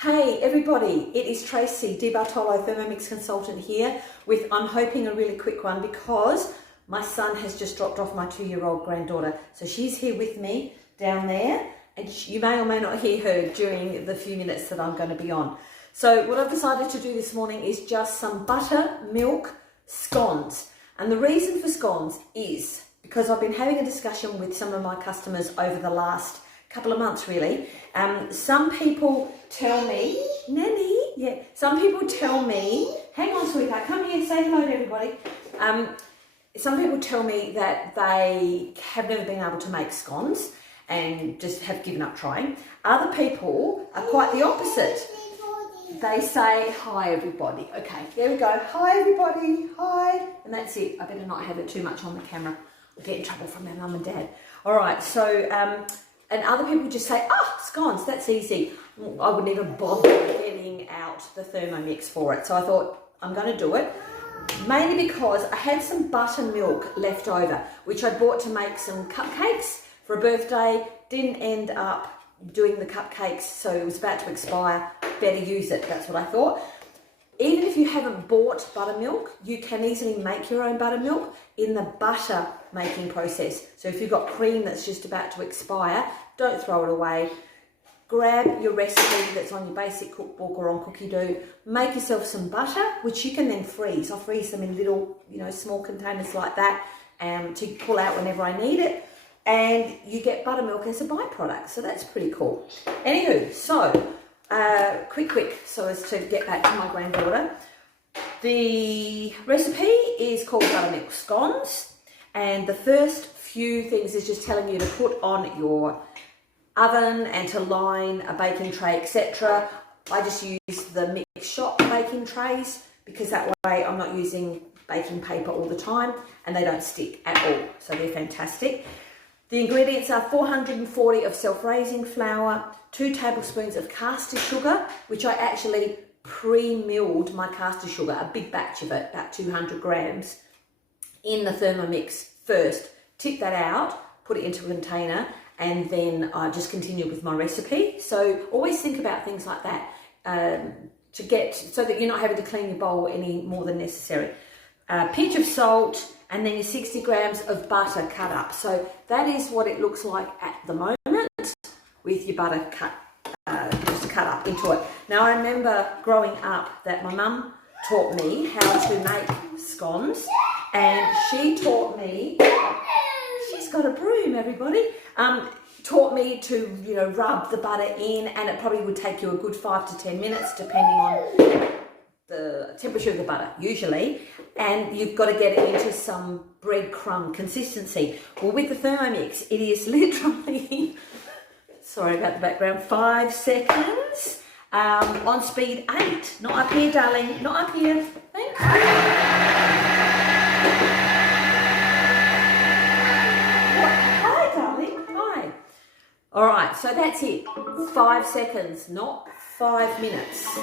Hey everybody, it is Tracy Di Bartolo, Thermomix consultant here with, I'm hoping, a really quick one because my son has just dropped off my 2-year-old granddaughter. So she's here with me down there and you may or may not hear her during the few minutes that I'm going to be on. So what I've decided to do this morning is just some buttermilk scones. And the reason for scones is because I've been having a discussion with some of my customers over the last couple of months really. Some people tell me, Nanny, yeah, some people tell me, hang on sweetheart, come here, say hello to everybody. Some people tell me that they have never been able to make scones and just have given up trying. Other people are quite the opposite. They say, hi everybody. Okay, there we go. Hi everybody, hi. And that's it. I better not have it too much on the camera. I'll get in trouble from their mum and dad. All right, so, and other people just say, scones, that's easy. I would never bother getting out the Thermomix for it. So I thought, I'm going to do it. Mainly because I had some buttermilk left over, which I bought to make some cupcakes for a birthday. Didn't end up doing the cupcakes, so it was about to expire. Better use it, that's what I thought. Even if you haven't bought buttermilk, you can easily make your own buttermilk in the butter making process. So if you've got cream that's just about to expire, don't throw it away. Grab your recipe that's on your basic cookbook or on Cookie Dough. Make yourself some butter, which you can then freeze. I'll freeze them in little, small containers like that to pull out whenever I need it. And you get buttermilk as a byproduct. So that's pretty cool. Anywho, so quick, so as to get back to my granddaughter. The recipe is called Buttermilk Scones, and the first few things is just telling you to put on your oven and to line a baking tray, etc. I just use the mixed shop baking trays because that way I'm not using baking paper all the time and they don't stick at all, so they're fantastic. The ingredients are 440 of self-raising flour, 2 tablespoons of caster sugar, which I actually pre-milled my caster sugar, a big batch of it, about 200 grams, in the Thermomix first. Tip that out, put it into a container, and then I just continue with my recipe. So always think about things like that so that you're not having to clean your bowl any more than necessary. A pinch of salt, and then your 60 grams of butter cut up. So that is what it looks like at the moment with your butter just cut up into it. Now I remember growing up that my mum taught me how to make scones, and she taught me, she's got a broom everybody, taught me to rub the butter in, and it probably would take you a good 5 to 10 minutes depending on the temperature of the butter usually, and you've got to get it into some breadcrumb consistency. Well, with the Thermomix it is literally sorry about the background, 5 seconds on speed 8. Not up here darling, not up here, thank you. Hi darling, hi. All right, so that's it, 5 seconds, not 5 minutes.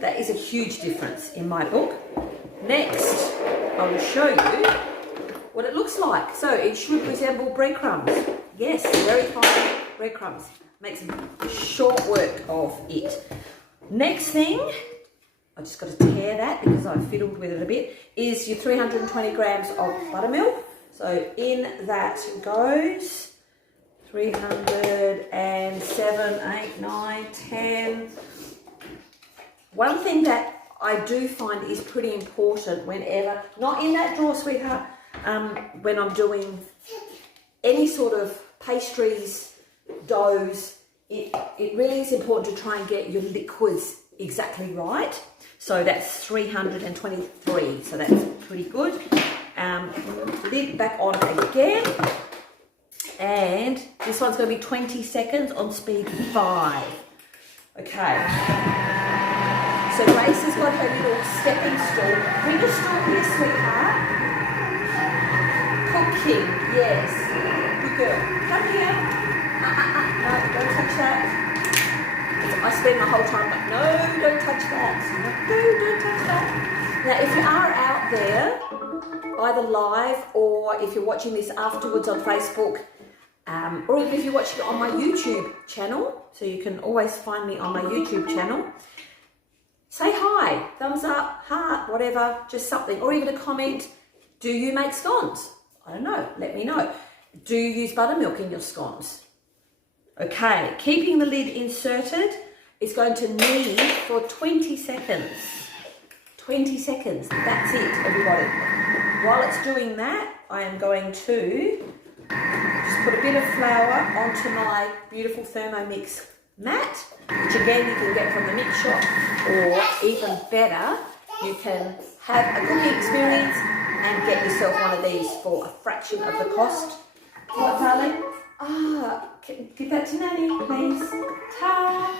That is a huge difference in my book. Next, I will show you what it looks like. So it should resemble breadcrumbs. Yes, very fine breadcrumbs. Makes short work of it. Next thing, I just got to tear that because I fiddled with it a bit, is your 320 grams of buttermilk. So in that goes 307, 8, 9, 10. One thing that I do find is pretty important whenever, not in that drawer sweetheart, when I'm doing any sort of pastries, doughs, it really is important to try and get your liquids exactly right. So that's 323, so that's pretty good. Lid back on again, and this one's going to be 20 seconds on speed 5. Okay. So Grace has got her little stepping stool. Bring your stool here, sweetheart. Cooking, yes. Good girl. Come here. No, don't touch that. I spend my whole time like, no, don't touch that. No, don't touch that. Now, if you are out there, either live or if you're watching this afterwards on Facebook, or even if you're watching it on my YouTube channel, so you can always find me on my YouTube channel. Say hi, thumbs up, heart, whatever, just something, or even a comment. Do you make scones? I don't know, let me know. Do you use buttermilk in your scones? Okay, keeping the lid inserted is going to need for 20 seconds. 20 seconds, that's it, everybody. While it's doing that, I am going to just put a bit of flour onto my beautiful Thermomix mat, which again you can get from the mix shop, or even better, you can have a cooking experience and get yourself one of these for a fraction of the cost. What, darling? Give that to Nanny, please. Ta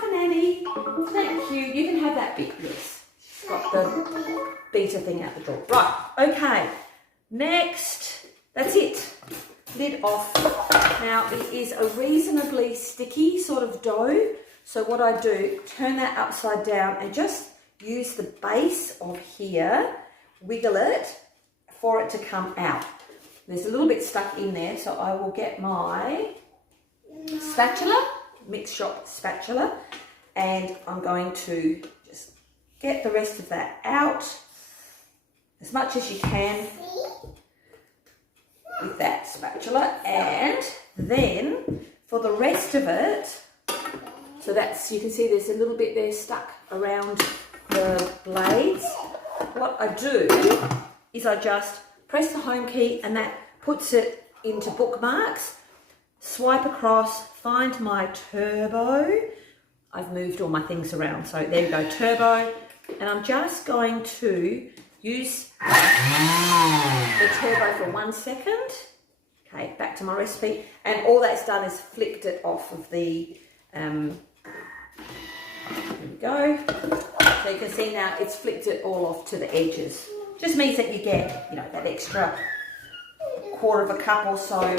for Nanny. Thank you. You can have that bit, yes. She's got the beater thing out the door. Right, okay. Next, that's it. Lid off. Now, it is a reasonably sticky sort of dough. So what I do, turn that upside down and just use the base of here, wiggle it for it to come out. There's a little bit stuck in there, so I will get my spatula, mix shop spatula, and I'm going to just get the rest of that out as much as you can with that spatula. And then for the rest of it, so that's, you can see there's a little bit there stuck around the blades. What I do is I just press the home key and that puts it into bookmarks, swipe across, find my turbo. I've moved all my things around, so there we go, turbo. And I'm just going to use the turbo for 1 second. Okay, back to my recipe. And all that's done is flicked it off of the, there we go. So you can see now it's flicked it all off to the edges. Just means that you get, you know, that extra quarter of a cup or so.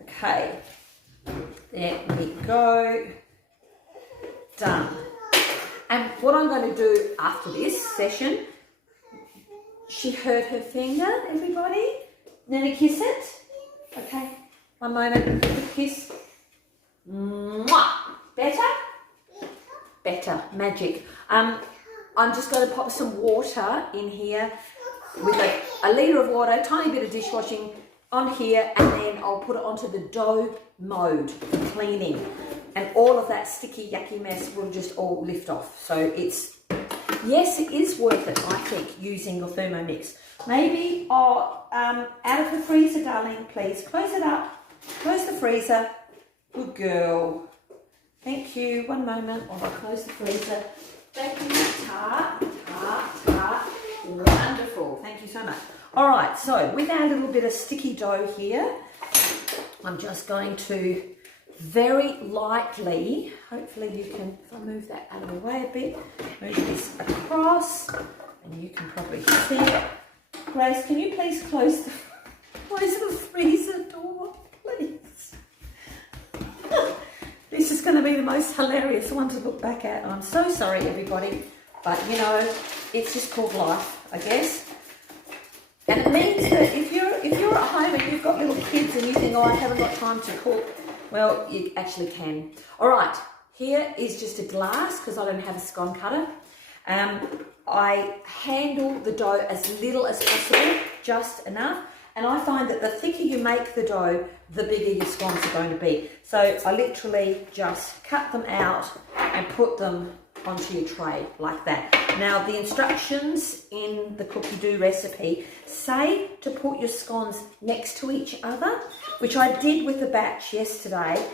Okay, there we go. Done. And what I'm going to do after this session, she hurt her finger, everybody. Then kiss it. Okay, one moment, kiss. Mwah. Better? Better, magic. I'm just going to pop some water in here with a litre of water, tiny bit of dishwashing on here, and then I'll put it onto the dough mode for cleaning. And all of that sticky, yucky mess will just all lift off. So it's, yes, it is worth it, I think, using your Thermomix. Maybe, out of the freezer, darling, please. Close it up. Close the freezer. Good girl. Thank you. One moment while I close the freezer. Thank you, tart. Wonderful. Thank you so much. All right, so with our little bit of sticky dough here, I'm just going to very lightly, hopefully you can, if I move that out of the way a bit, move this across, and you can probably see it. Grace, can you please close the freezer door, please? This is going to be the most hilarious one to look back at. I'm so sorry, everybody, but you know, it's just called life, I guess. And it means that if you're at home and you've got little kids and you think, oh, I haven't got time to cook, well, you actually can. All right, here is just a glass because I don't have a scone cutter. I handle the dough as little as possible, just enough. And I find that the thicker you make the dough, the bigger your scones are going to be. So I literally just cut them out and put them onto your tray like that. Now the instructions in the cookie dough recipe say to put your scones next to each other, which I did with the batch yesterday,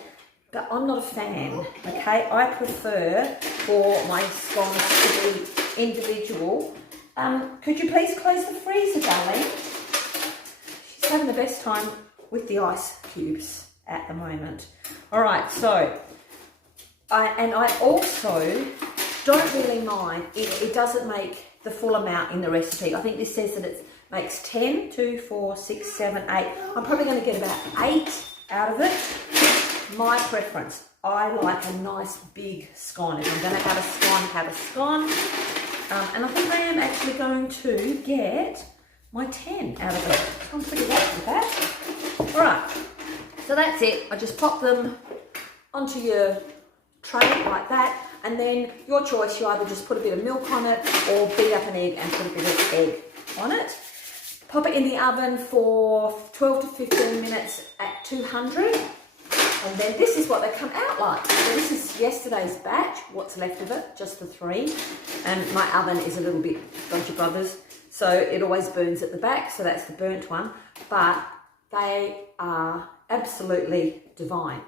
but I'm not a fan, okay? I prefer for my scones to be individual. Could you please close the freezer, darling? She's having the best time with the ice cubes at the moment. All right, so I also don't really mind if it doesn't make the full amount in the recipe. I think this says that it makes 10, 2, 4, 6, 7, 8. I'm probably going to get about 8 out of it. My preference, I like a nice big scone. If I'm going to have a scone, have a scone. And I think I am actually going to get my 10 out of it. I'm pretty happy with that. All right, So that's it. I just pop them onto your tray like that, and then your choice, you either just put a bit of milk on it or beat up an egg and put a bit of egg on it. Pop it in the oven for 12 to 15 minutes at 200, and then this is what they come out like. So this is yesterday's batch, what's left of it, just the 3, and my oven is a little bit dodgy brothers, so it always burns at the back, so that's the burnt one, but they are absolutely divine.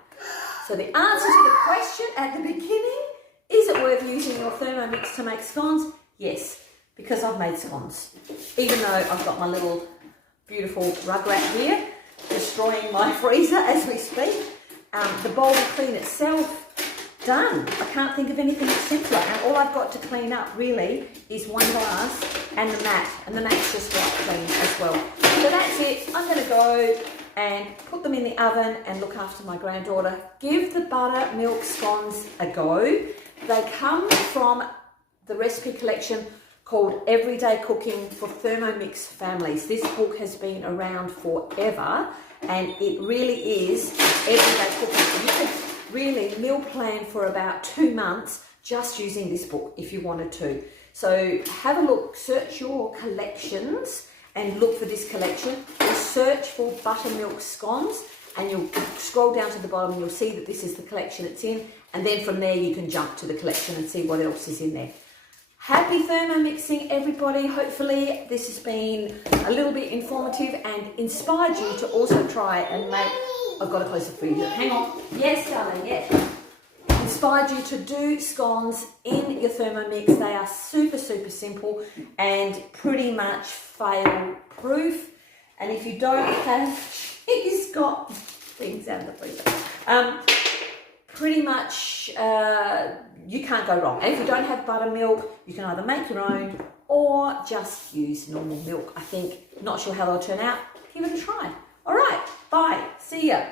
So the answer to the question at the beginning, is it worth using your Thermomix to make scones? Yes, because I've made scones. Even though I've got my little beautiful rug rat here, destroying my freezer as we speak. The bowl will clean itself, done. I can't think of anything simpler. And all I've got to clean up really is one glass and the mat. And the mat's just right clean as well. So that's it. I'm going to go and put them in the oven and look after my granddaughter. Give the buttermilk scones a go. They come from the recipe collection called Everyday Cooking for Thermomix Families. This book has been around forever, and it really is everyday cooking. You could really meal plan for about 2 months just using this book if you wanted to. So have a look, search your collections and look for this collection. You'll search for buttermilk scones and you'll scroll down to the bottom and you'll see that this is the collection it's in, and then from there you can jump to the collection and see what else is in there. Happy thermomixing, everybody. Hopefully this has been a little bit informative and inspired you to also try and make... I've got to close the freezer. Hang on. Yes, darling, yes. Inspired you to do scones in your Thermomix. They are super, super simple and pretty much fail-proof. And if you don't have... She's got things out of the freezer. Pretty much... you can't go wrong. And if you don't have buttermilk, you can either make your own or just use normal milk. I think, not sure how they'll turn out. Give it a try. All right, bye. See ya.